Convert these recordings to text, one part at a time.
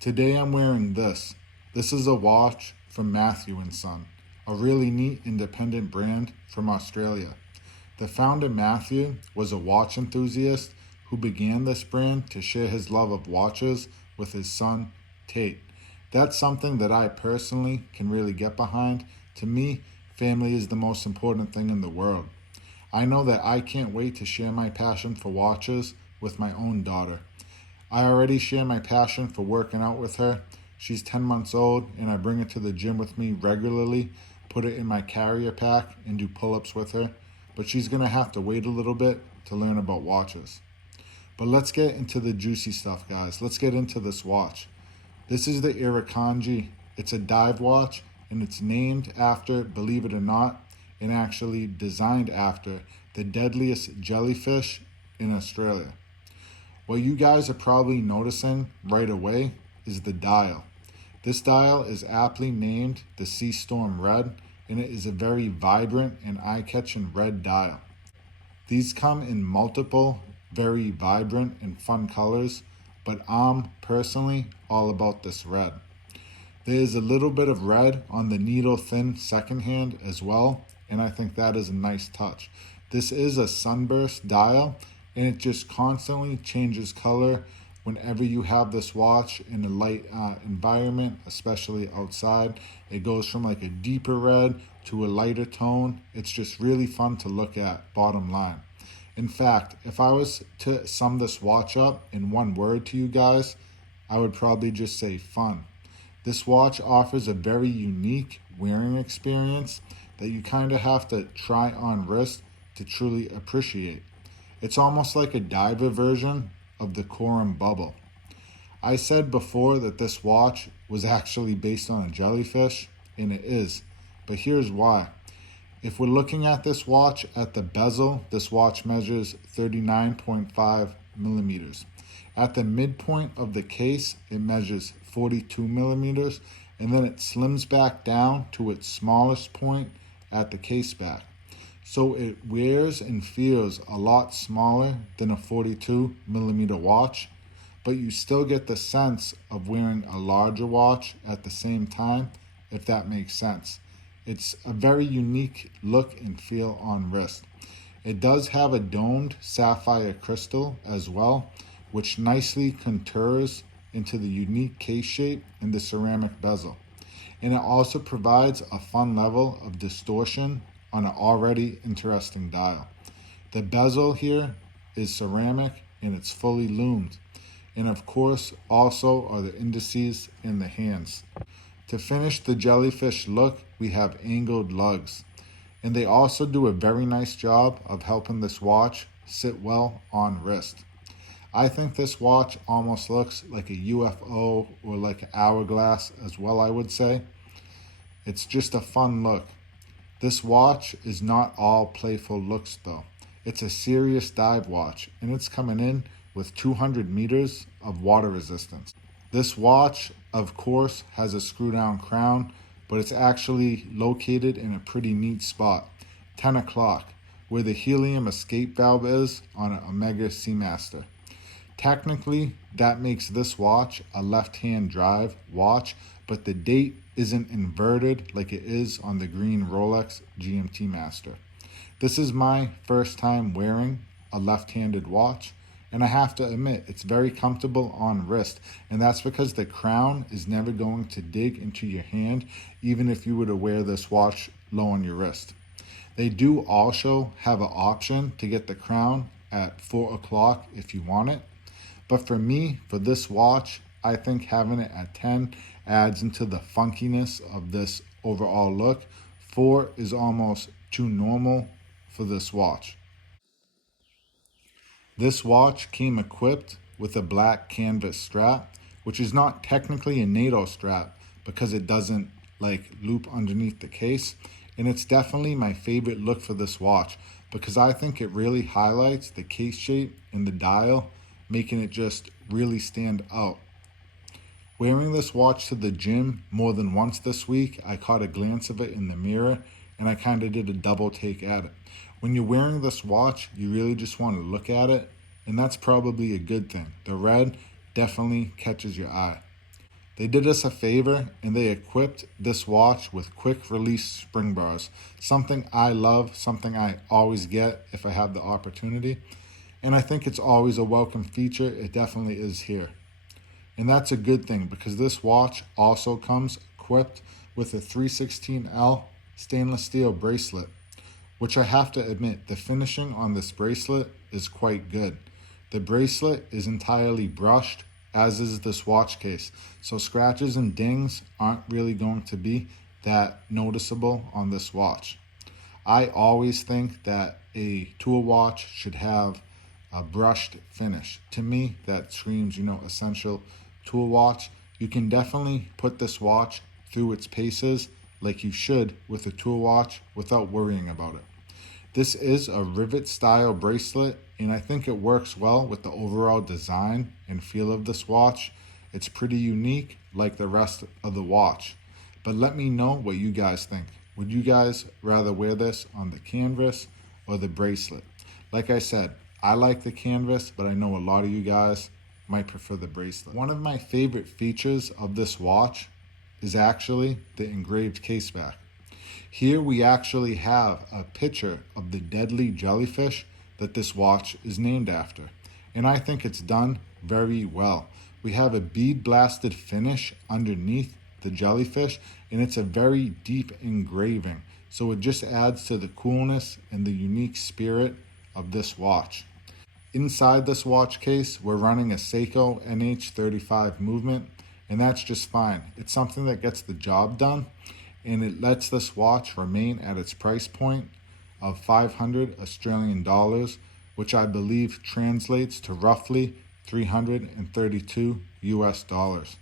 Today I'm wearing this. This is a watch from Matthew and Son, a really neat independent brand from Australia. The founder Matthew was a watch enthusiast who began this brand to share his love of watches with his son Tate. That's something that I personally can really get behind. To me, family is the most important thing in the world. I know that I can't wait to share my passion for watches with my own daughter. I already share my passion for working out with her. She's 10 months old and I bring her to the gym with me regularly, put it in my carrier pack and do pull-ups with her. But she's gonna have to wait a little bit to learn about watches. But let's get into the juicy stuff, guys. Let's get into this watch. This is the IRUKANDJI. It's a dive watch and it's named after, believe it or not, and actually designed after the deadliest jellyfish in Australia. What you guys are probably noticing right away is the dial. This dial is aptly named the Sea Storm Red, and it is a very vibrant and eye-catching red dial. These come in multiple, very vibrant and fun colors, but I'm personally all about this red. There is a little bit of red on the needle-thin second hand as well, and I think that is a nice touch. This is a sunburst dial, and it just constantly changes color whenever you have this watch in a light environment, especially outside. It goes from like a deeper red to a lighter tone. It's just really fun to look at, bottom line. In fact, if I was to sum this watch up in one word to you guys, I would probably just say fun. This watch offers a very unique wearing experience that you kind of have to try on wrist to truly appreciate. It's almost like a diver version of the Corum bubble. I said before that this watch was actually based on a jellyfish, and it is, but here's why. If we're looking at this watch at the bezel, this watch measures 39.5 millimeters. At the midpoint of the case, it measures 42 millimeters, and then it slims back down to its smallest point at the case back. So it wears and feels a lot smaller than a 42 millimeter watch, but you still get the sense of wearing a larger watch at the same time, if that makes sense. It's a very unique look and feel on wrist. It does have a domed sapphire crystal as well, which nicely contours into the unique case shape in the ceramic bezel. And it also provides a fun level of distortion on an already interesting dial. The bezel here is ceramic and it's fully loomed. And of course, also are the indices and the hands. To finish the jellyfish look, we have angled lugs. And they also do a very nice job of helping this watch sit well on wrist. I think this watch almost looks like a UFO or like an hourglass as well, I would say. It's just a fun look. This watch is not all playful looks though. It's a serious dive watch and it's coming in with 200 meters of water resistance. This watch, of course, has a screw down crown, but it's actually located in a pretty neat spot, 10 o'clock, where the helium escape valve is on an Omega Seamaster. Technically, that makes this watch a left-hand drive watch, but the date isn't inverted like it is on the green Rolex GMT Master. This is my first time wearing a left-handed watch, and I have to admit it's very comfortable on wrist, and that's because the crown is never going to dig into your hand even if you were to wear this watch low on your wrist. They do also have an option to get the crown at 4 o'clock if you want it, but for me, for this watch, I think having it at 10 adds into the funkiness of this overall look. 4 is almost too normal for this watch. This watch came equipped with a black canvas strap, which is not technically a NATO strap because it doesn't like loop underneath the case. And it's definitely my favorite look for this watch because I think it really highlights the case shape and the dial, making it just really stand out. Wearing this watch to the gym more than once this week, I caught a glance of it in the mirror and I kind of did a double take at it. When you're wearing this watch, you really just want to look at it, and that's probably a good thing. The red definitely catches your eye. They did us a favor and they equipped this watch with quick release spring bars, something I love, something I always get if I have the opportunity. And I think it's always a welcome feature. It definitely is here. And that's a good thing because this watch also comes equipped with a 316L stainless steel bracelet, which I have to admit, the finishing on this bracelet is quite good. The bracelet is entirely brushed, as is this watch case. So scratches and dings aren't really going to be that noticeable on this watch. I always think that a tool watch should have a brushed finish. To me, that screams, essential tool watch. You can definitely put this watch through its paces like you should with a tool watch without worrying about it. This is a rivet style bracelet, and I think it works well with the overall design and feel of this watch. It's pretty unique like the rest of the watch. But let me know what you guys think. Would you guys rather wear this on the canvas or the bracelet? Like I said, I like the canvas, but I know a lot of you guys might prefer the bracelet. One of my favorite features of this watch is actually the engraved case back. Here we actually have a picture of the deadly jellyfish that this watch is named after. And I think it's done very well. We have a bead blasted finish underneath the jellyfish, and it's a very deep engraving. So it just adds to the coolness and the unique spirit of this watch. Inside this watch case, we're running a Seiko NH35 movement, and that's just fine. It's something that gets the job done, and it lets this watch remain at its price point of 500 Australian dollars, which I believe translates to roughly 332 US dollars.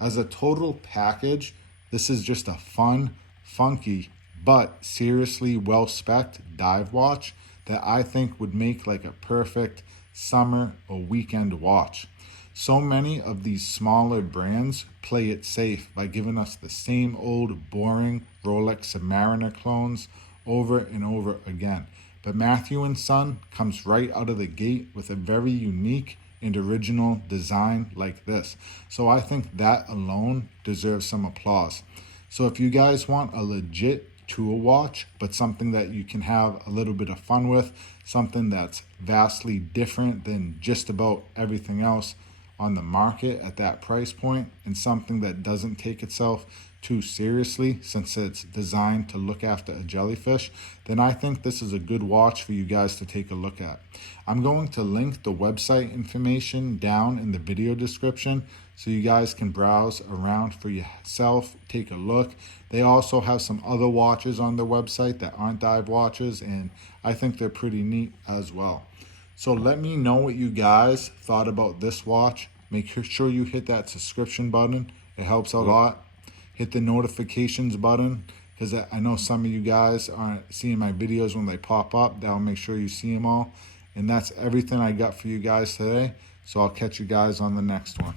As a total package, this is just a fun, funky, but seriously well-spec'd dive watch that I think would make like a perfect summer or weekend watch. So many of these smaller brands play it safe by giving us the same old boring Rolex Submariner clones over and over again. But Matthew & Son comes right out of the gate with a very unique and original design like this. So I think that alone deserves some applause. So if you guys want a legit tool watch, but something that you can have a little bit of fun with, something that's vastly different than just about everything else on the market at that price point, and something that doesn't take itself too seriously since it's designed to look after a jellyfish, then I think this is a good watch for you guys to take a look at. I'm going to link the website information down in the video description so you guys can browse around for yourself, take a look. They also have some other watches on their website that aren't dive watches, and I think they're pretty neat as well. So let me know what you guys thought about this watch. Make sure you hit that subscription button. It helps out a lot. Hit the notifications button because I know some of you guys aren't seeing my videos when they pop up. That'll make sure you see them all. And that's everything I got for you guys today. So I'll catch you guys on the next one.